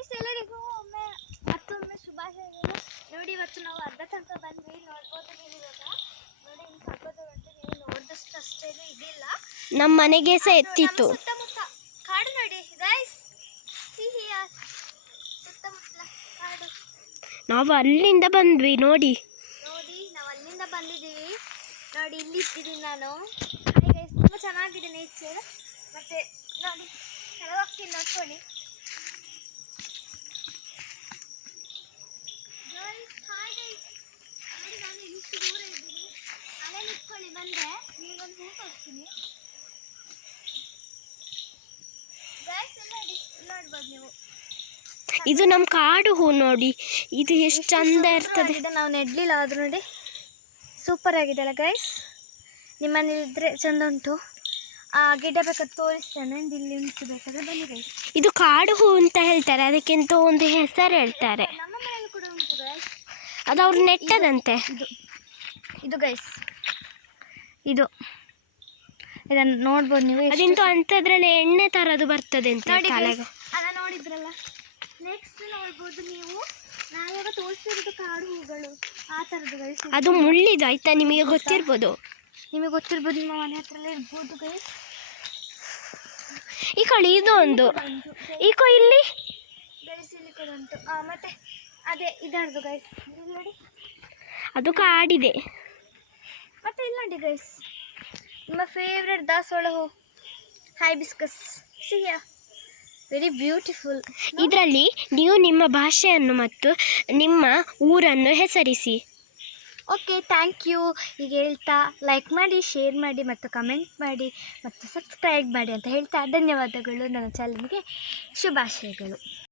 Guys ಎಲ್ಲರಿಗೂ ಮತ್ತೊಮ್ಮೆ ಶುಭಾಶಯಗಳು. ನೋಡಿ ಇವತ್ತು ನಾವು ಅರ್ಧ ತನಕ ಬಂದ್ವಿ, ನೋಡ್ಬೋದು ನೀವು ಇವಾಗ. ನೋಡಿ ಇನ್ನು ಸ್ವಲ್ಪ ದೂರ ಉಂಟು, ನೀವು ನೋಡಿದಷ್ಟು ಅಷ್ಟೇನು ಇದಿಲ್ಲ. ನಮ್ಮ ಮನೆಗೆ ಸಹ ಎತ್ತಿತ್ತು. ಸುತ್ತಮುತ್ತ ಕಾಡು ನೋಡಿ ಗೈಸ್, ಸಿಹಿಯ ಸುತ್ತಮುತ್ತ ಕಾಡು. ನಾವು ಅಲ್ಲಿಂದ ಬಂದ್ವಿ ನೋಡಿ. ನಾವು ಅಲ್ಲಿಂದ ಬಂದಿದ್ದೀವಿ ನೋಡಿ. ಇಲ್ಲಿ ಇಟ್ಟಿದ್ದೀನಿ ನಾನು. ಹಾಗೆ ಗೈಸ್ ತುಂಬ ಚೆನ್ನಾಗಿದೆ ನೇಚರ್. ಮತ್ತೆ ನೋಡಿ ಕೆಳಗೋಗ್ತೀನಿ ನೋಡ್ಕೊಳ್ಳಿ. ನಾನು ಇಷ್ಟು ದೂರ ಇದ್ದೀನಿ, ಅಲ್ಲೇ ನಿಂತ್ಕೊಳ್ಳಿ ಬಂದೆ. ನೀವೊಂದು ಹೂ ಹೋಗ್ತೀನಿ ಗೈಸ್. ನೋಡಿ ನೋಡ್ಬೋದು ನೀವು, ಇದು ನಮ್ಮ ಕಾಡು ಹೂ ನೋಡಿ. ಇದು ಎಷ್ಟು ಚಂದ ಇರ್ತದೆ. ನಾವು ನೆಡ್ಲಿಲ್ಲ ಆದ್ರೂ ನೋಡಿ ಸೂಪರ್ ಆಗಿದೆ ಅಲ್ಲ ಗೈಸ್. ನಿಮ್ಮನೇಲಿ ಇದ್ರೆ ಚಂದ ಉಂಟು. ಆ ಗಿಡ ಬೇಕಾದ್ರೆ ತೋರಿಸ್ತೇನೆ, ಇಲ್ಲಿ ಉಂಟು ಬೇಕಾದ್ರೆ ಬನ್ನಿ ಗೈಸ್. ಇದು ಕಾಡು ಹೂ ಅಂತ ಹೇಳ್ತಾರೆ, ಅದಕ್ಕಿಂತ ಒಂದು ಹೆಸರು ಹೇಳ್ತಾರೆ. ನಮ್ಮ ಮನೆಯಲ್ಲಿ ಕೂಡ ಉಂಟು ಗೈಸ್. ಅದು ಅವ್ರು ನೆಟ್ಟದಂತೆ. ಇದು ಗೈಸ್, ಇದನ್ನು ನೋಡ್ಬೋದು ನೀವು. ಅದಿಂತೂ ಅಂತದ್ರಲ್ಲಿ ಎಣ್ಣೆ ತರದು ಬರ್ತದೆ ಅಂತ ತಲೆಗೆ. ಅಲ್ಲ ನೋಡಿದ್ರಲ್ಲ. ನೆಕ್ಸ್ಟ್ ನೋಡ್ಬೋದು ನೀವು, ನಾವಾಗ ತೋರಿಸ್ತಿರೋದು ಕಾಡು ಹೂಗಳು ಆ ಥರದ್ದು ಗೈಸ್. ಅದು ಮುಳ್ಳಿದು ಆಯ್ತಾ, ನಿಮಗೆ ಗೊತ್ತಿರ್ಬೋದು. ನಿಮ್ಮ ಮನೆ ಹತ್ರಲ್ಲೇ ಇರ್ಬೋದು ಗೈಸ್. ಈ ಕಡೆ ಇದು ಒಂದು ಈಕೋ ಇಲ್ಲಿ ಗೈಸ್, ಇಲ್ಲಿ ಕೂಡ ಉಂಟು. ಮತ್ತೆ ಅದೇ ಇದರದು ಗೈಸ್, ನೋಡಿ ಅದು ಕಾಡಿದೆ. ಮತ್ತೆ ಇಲ್ಲ ನೋಡಿ ಗೈಸ್, ನಿಮ್ಮ ಫೇವ್ರೆಟ್ ದಾಸವಾಳ ಹೂ, ಹೈಬಿಸ್ಕಸ್ ಸಿಹಿಯ, ವೆರಿ ಬ್ಯೂಟಿಫುಲ್. ಇದರಲ್ಲಿ ನೀವು ನಿಮ್ಮ ಭಾಷೆಯನ್ನು ಮತ್ತು ನಿಮ್ಮ ಊರನ್ನು ಹೆಸರಿಸಿ. Okay, thank you. ಈಗ ಹೇಳ್ತಾ ಲೈಕ್ ಮಾಡಿ, ಶೇರ್ ಮಾಡಿ ಮತ್ತು ಕಮೆಂಟ್ ಮಾಡಿ ಮತ್ತು ಸಬ್ಸ್ಕ್ರೈಬ್ ಮಾಡಿ ಅಂತ ಹೇಳ್ತಾ ಧನ್ಯವಾದಗಳು. ನನ್ನ ಚಾನಲ್ಗೆ ಶುಭಾಶಯಗಳು.